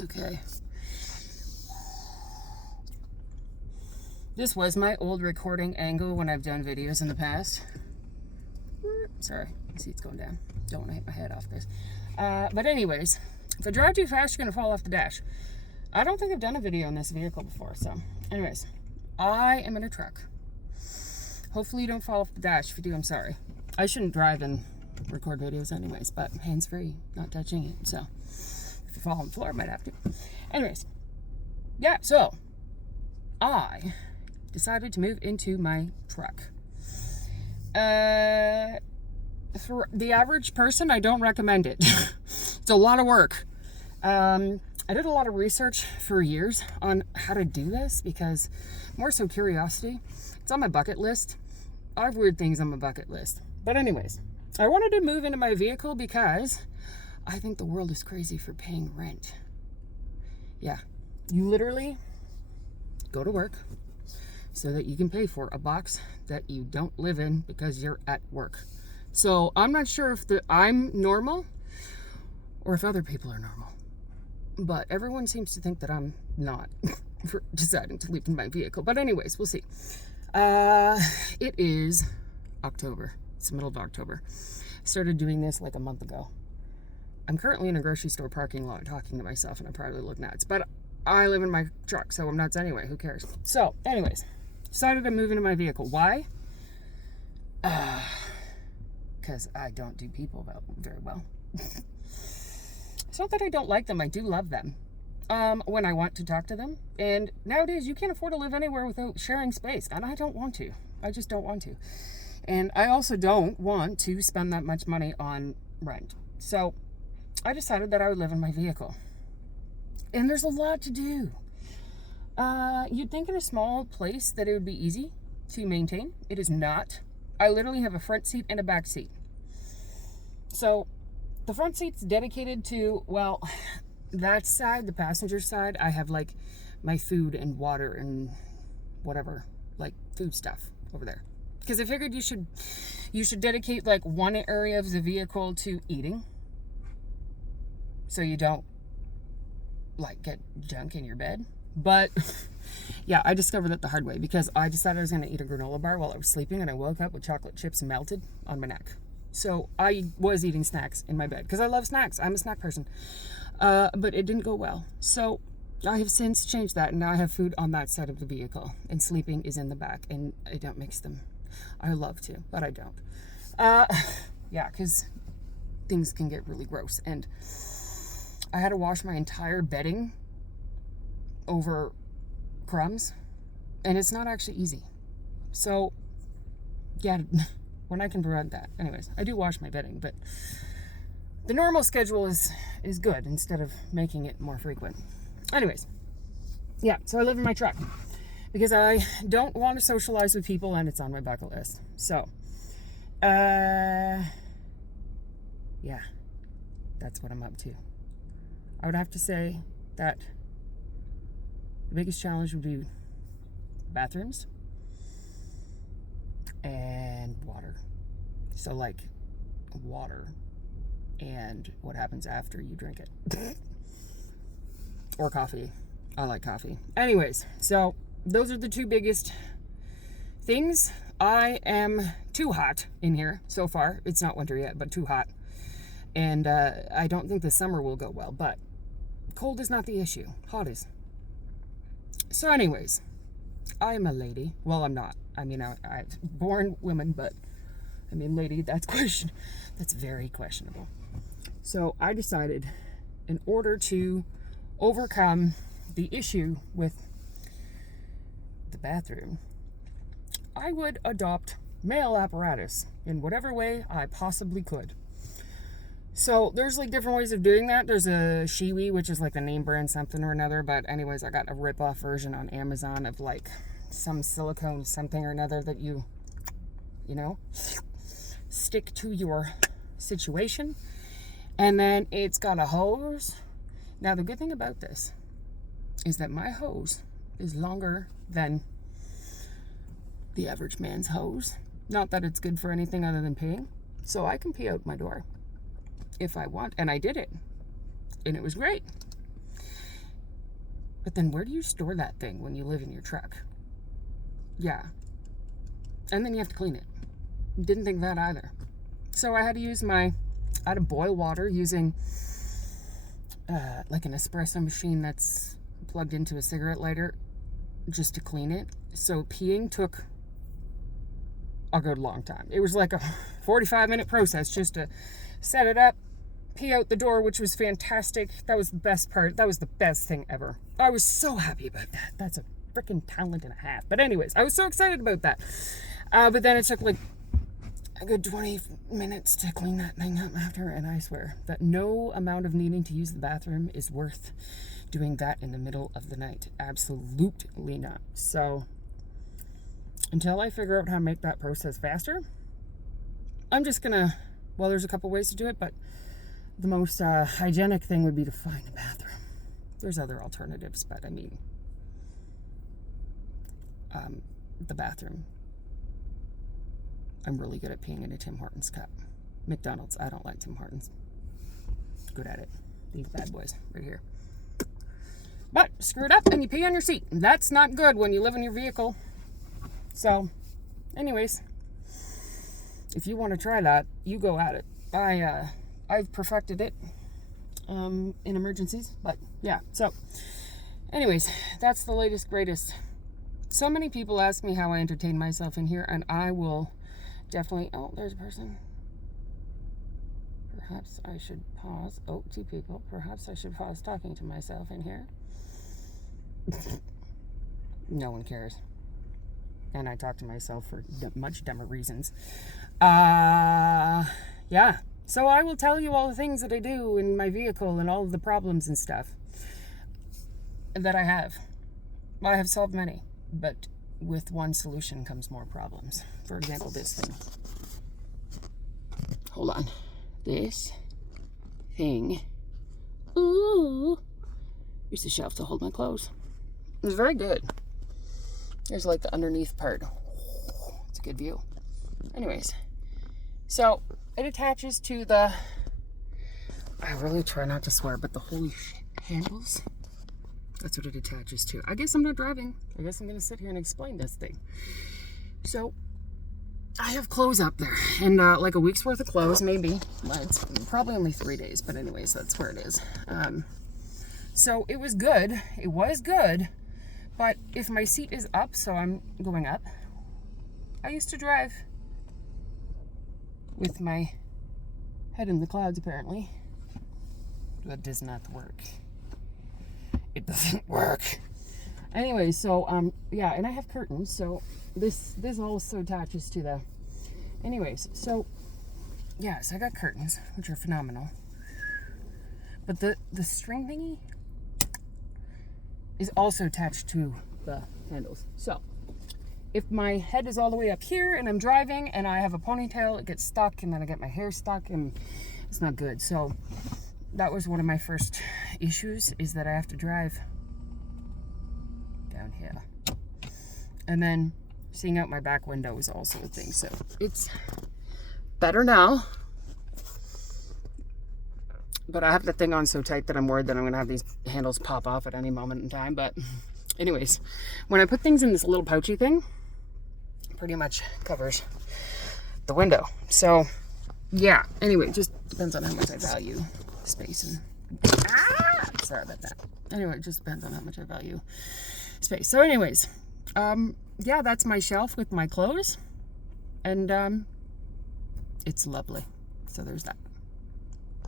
Okay. This was my old recording angle when I've done videos in the past. Sorry, the seat's going down. Don't want to hit my head off this. But anyways, if I drive too fast, you're going to fall off the dash. I don't think I've done a video in this vehicle before, so anyways, I am in a truck. Hopefully you don't fall off the dash. If you do, I'm sorry. I shouldn't drive and record videos anyways, but hands-free, not touching it, so if you fall on the floor, I might have to. Anyways, yeah, so I decided to move into my truck. For the average person, I don't recommend it. It's a lot of work. I did a lot of research for years on how to do this because more so curiosity. It's on my bucket list. I have weird things on my bucket list. But anyways, I wanted to move into my vehicle because I think the world is crazy for paying rent. Yeah, you literally go to work so that you can pay for a box that you don't live in because you're at work. So I'm not sure if I'm normal or if other people are normal. But everyone seems to think that I'm not for deciding to leave in my vehicle. But anyways, we'll see. It is October. It's the middle of October. I started doing this like a month ago. I'm currently in a grocery store parking lot talking to myself, and I probably look nuts. But I live in my truck, so I'm nuts anyway. Who cares? So, anyways, decided to move into my vehicle. Why? Because I don't do people very well. It's not that I don't like them. I do love them when I want to talk to them. And nowadays, you can't afford to live anywhere without sharing space. And I don't want to. I just don't want to. And I also don't want to spend that much money on rent. So I decided that I would live in my vehicle. And there's a lot to do. You'd think in a small place that it would be easy to maintain. It is not. I literally have a front seat and a back seat. So the front seat's dedicated to, well, that side, the passenger side, I have like my food and water and whatever, like food stuff over there. Because I figured you should dedicate like one area of the vehicle to eating. So you don't like get junk in your bed. But yeah, I discovered that the hard way because I decided I was going to eat a granola bar while I was sleeping, and I woke up with chocolate chips melted on my neck. So I was eating snacks in my bed because I love snacks. I'm a snack person. But it didn't go well. So I have since changed that, and now I have food on that side of the vehicle, and sleeping is in the back, and I don't mix them. I love to, but I don't. Yeah, because things can get really gross. And I had to wash my entire bedding over crumbs, and it's not actually easy. So yeah, when I can prevent that. Anyways, I do wash my bedding, but the normal schedule is good instead of making it more frequent. Anyways, yeah, so I live in my truck because I don't want to socialize with people, and it's on my bucket list. So yeah, that's what I'm up to. I would have to say that the biggest challenge would be bathrooms and water. So like water and what happens after you drink it. Or coffee. I like coffee. Anyways, so those are the two biggest things. I am too hot in here so far. It's not winter yet, but too hot. And I don't think the summer will go well, but cold is not the issue. Hot is. So anyways, I am a lady. Well, I'm not. I mean, I'm born woman, but I mean, lady, that's very questionable. So I decided, in order to overcome the issue with the bathroom, I would adopt male apparatus in whatever way I possibly could. So there's like different ways of doing that. There's a Shewee, which is like a name brand something or another. But anyways, I got a rip-off version on Amazon of like some silicone something or another that you know, stick to your situation. And then it's got a hose. Now the good thing about this is that my hose is longer than the average man's hose. Not that it's good for anything other than peeing. So I can pee out my door if I want, and I did it, and it was great. But then where do you store that thing when you live in your truck? Yeah. And then you have to clean it. Didn't think that either. So I had to boil water using like an espresso machine that's plugged into a cigarette lighter just to clean it. So peeing took a good long time. It was like a 45-minute process just to set it up, pee out the door, which was fantastic. That was the best part. That was the best thing ever. I was so happy about that. That's a freaking talent and a half. But anyways, I was so excited about that. But then it took like a good 20 minutes to clean that thing up after, and I swear that no amount of needing to use the bathroom is worth doing that in the middle of the night. Absolutely not. So until I figure out how to make that process faster, I'm just gonna, well, there's a couple ways to do it, but the most hygienic thing would be to find a bathroom. There's other alternatives, but I mean, the bathroom. I'm really good at peeing in a Tim Hortons cup. McDonald's, I don't like Tim Hortons. Good at it. These bad boys right here. But screw it up and you pee on your seat. That's not good when you live in your vehicle. So, anyways, if you want to try that, you go at it. I've perfected it in emergencies, but yeah. So, anyways, that's the latest, greatest. So many people ask me how I entertain myself in here, and I will definitely. Oh, there's a person. Perhaps I should pause. Oh, 2 people. Perhaps I should pause talking to myself in here. No one cares. And I talk to myself for much dumber reasons. Yeah. So I will tell you all the things that I do in my vehicle and all of the problems and stuff that I have. I have solved many, but with one solution comes more problems. For example, this thing. Hold on. This thing. Ooh. Here's the shelf to hold my clothes. It's very good. There's like the underneath part. It's a good view. Anyways, so it attaches to the, I really try not to swear, but the holy shit handles. That's what it attaches to. I guess I'm not driving. I guess I'm going to sit here and explain this thing. So I have clothes up there, and like a week's worth of clothes, maybe. Well, it's probably only 3 days, but anyways, that's where it is. So it was good. It was good. But if my seat is up, so I'm going up, I used to drive with my head in the clouds, apparently. That does not work. It doesn't work. Anyway, so, yeah, and I have curtains, so this also attaches to the, anyways, so, yes, I got curtains, which are phenomenal. But the string thingy is also attached to the handles. So if my head is all the way up here and I'm driving and I have a ponytail, it gets stuck, and then I get my hair stuck, and it's not good. So that was one of my first issues, is that I have to drive down here. And then seeing out my back window is also a thing. So it's better now. But I have the thing on so tight that I'm worried that I'm going to have these handles pop off at any moment in time. But anyways, when I put things in this little pouchy thing, it pretty much covers the window. So, yeah. Anyway, it just depends on how much I value space. And sorry about that. Anyway, it just depends on how much I value space. So anyways, yeah, that's my shelf with my clothes. And it's lovely. So there's that.